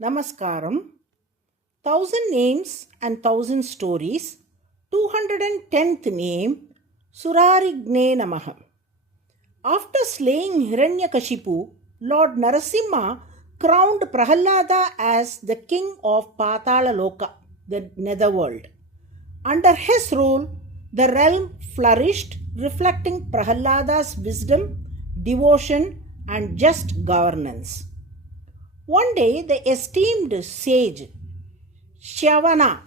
Namaskaram. Thousand Names and Thousand Stories. 210th name SURARIGNE NAMAH. After slaying Hiranyakashipu, Lord Narasimha crowned Prahalada as the king of Patala Loka, the netherworld. Under his rule, the realm flourished, reflecting Prahalada's wisdom, devotion, and just governance. One day, the esteemed sage Shyavana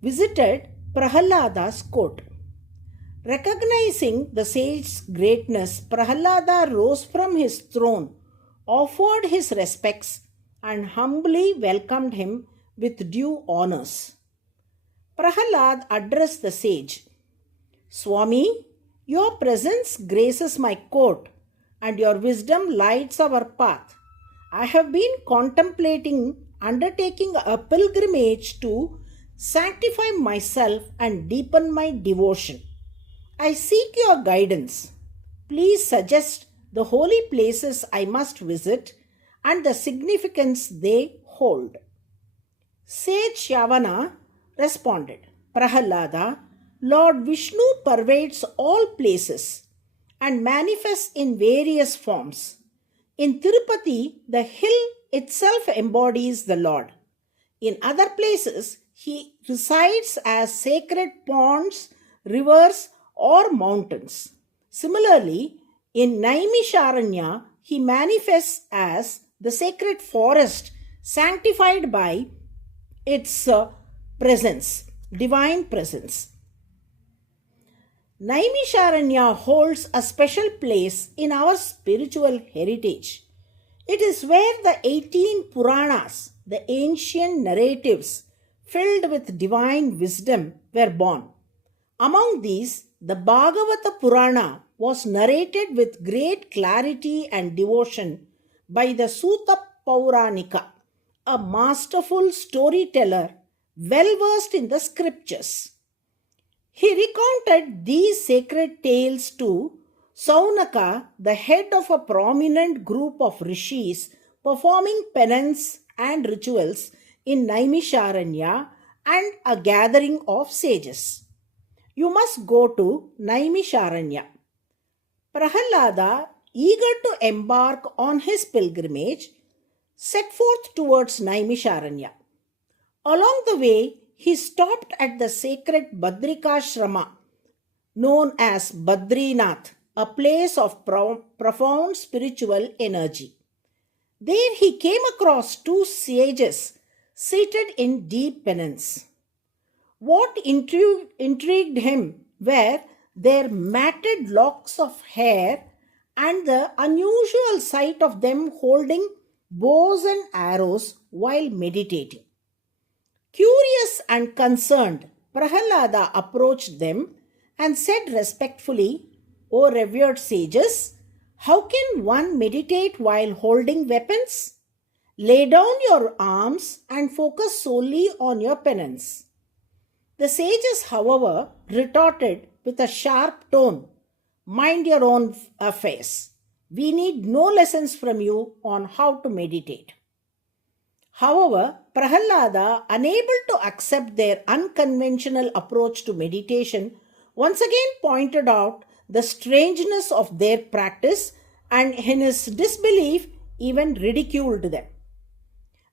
visited Prahalada's court. Recognizing the sage's greatness, Prahalada rose from his throne, offered his respects, and humbly welcomed him with due honors. Prahalad addressed the sage, Swami, your presence graces my court, and your wisdom lights our path. I have been contemplating undertaking a pilgrimage to sanctify myself and deepen my devotion. I seek your guidance. Please suggest the holy places I must visit and the significance they hold. Sage Shyavana responded, Prahalada, Lord Vishnu pervades all places and manifests in various forms. In Tirupati, the hill itself embodies the Lord. In other places, he resides as sacred ponds, rivers, or mountains. Similarly, in Naimisharanya, he manifests as the sacred forest sanctified by its presence, divine presence. Naimisharanya holds a special place in our spiritual heritage. It is where the 18 Puranas, the ancient narratives filled with divine wisdom, were born. Among these, the Bhagavata Purana was narrated with great clarity and devotion by the Sutta Pauranika, a masterful storyteller well versed in the scriptures. He recounted these sacred tales to Saunaka, the head of a prominent group of rishis performing penance and rituals in Naimisharanya and a gathering of sages. You must go to Naimisharanya. Prahalada, eager to embark on his pilgrimage, set forth towards Naimisharanya. Along the way, he stopped at the sacred Badrikashrama, known as Badrinath, a place of profound spiritual energy. There he came across two sages seated in deep penance. What intrigued him were their matted locks of hair and the unusual sight of them holding bows and arrows while meditating. Curious and concerned, Prahalada approached them and said respectfully, O revered sages, how can one meditate while holding weapons? Lay down your arms and focus solely on your penance. The sages, however, retorted with a sharp tone, Mind your own affairs. We need no lessons from you on how to meditate. However, Prahalada, unable to accept their unconventional approach to meditation, once again pointed out the strangeness of their practice and in his disbelief even ridiculed them.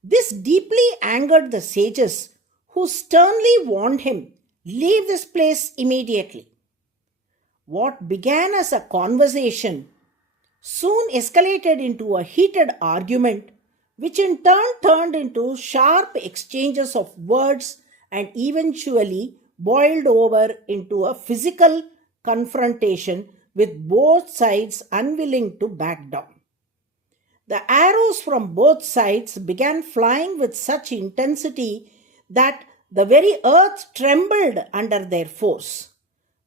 This deeply angered the sages, who sternly warned him, Leave this place immediately. What began as a conversation soon escalated into a heated argument, which in turn turned into sharp exchanges of words and eventually boiled over into a physical confrontation with both sides unwilling to back down. The arrows from both sides began flying with such intensity that the very earth trembled under their force.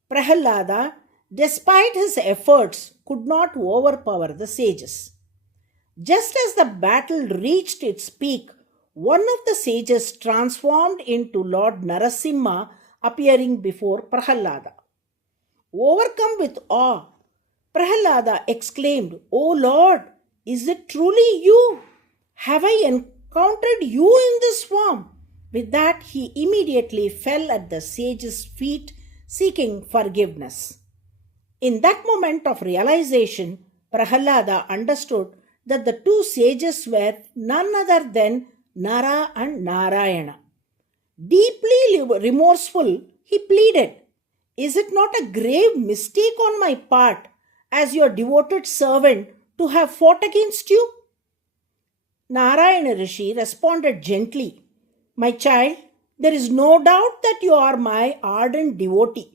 Prahalada, despite his efforts, could not overpower the sages. Just as the battle reached its peak, one of the sages transformed into Lord Narasimha, appearing before Prahalada. Overcome with awe, Prahalada exclaimed, O Lord, is it truly you? Have I counted you in this form. With that, he immediately fell at the sage's feet, seeking forgiveness. In that moment of realization, Prahalada understood that the two sages were none other than Nara and Narayana. Deeply remorseful, he pleaded, "Is it not a grave mistake on my part, as your devoted servant, to have fought against you?" Narayana Rishi responded gently, "My child, there is no doubt that you are my ardent devotee.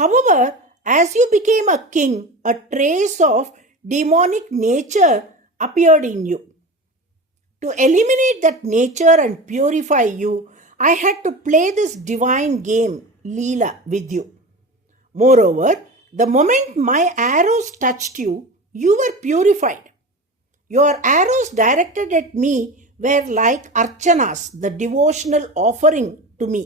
However, as you became a king, a trace of demonic nature appeared in you. To eliminate that nature and purify you, I had to play this divine game, Leela, with you. Moreover, the moment my arrows touched you, you were purified. Your arrows directed at me were like archanas, the devotional offering to me."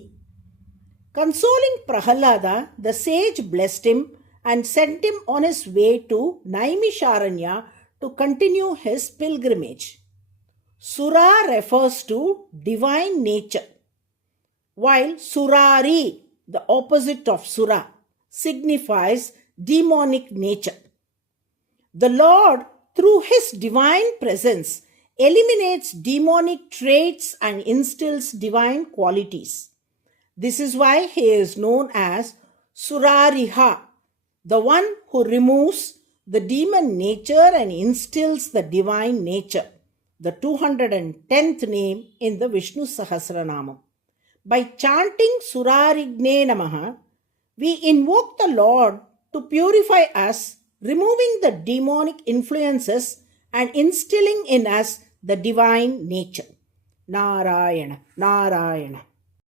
Consoling Prahalada, the sage blessed him and sent him on his way to Naimisharanya to continue his pilgrimage. Sura refers to divine nature, while Surari, the opposite of Sura, signifies demonic nature. The Lord, through his divine presence, eliminates demonic traits and instills divine qualities. This is why he is known as Surariha, the one who removes the demon nature and instills the divine nature, the 210th name in the Vishnu Sahasranamam. By chanting SURARIGNE NAMAH, we invoke the Lord to purify us, removing the demonic influences and instilling in us the divine nature. Narayana, Narayana.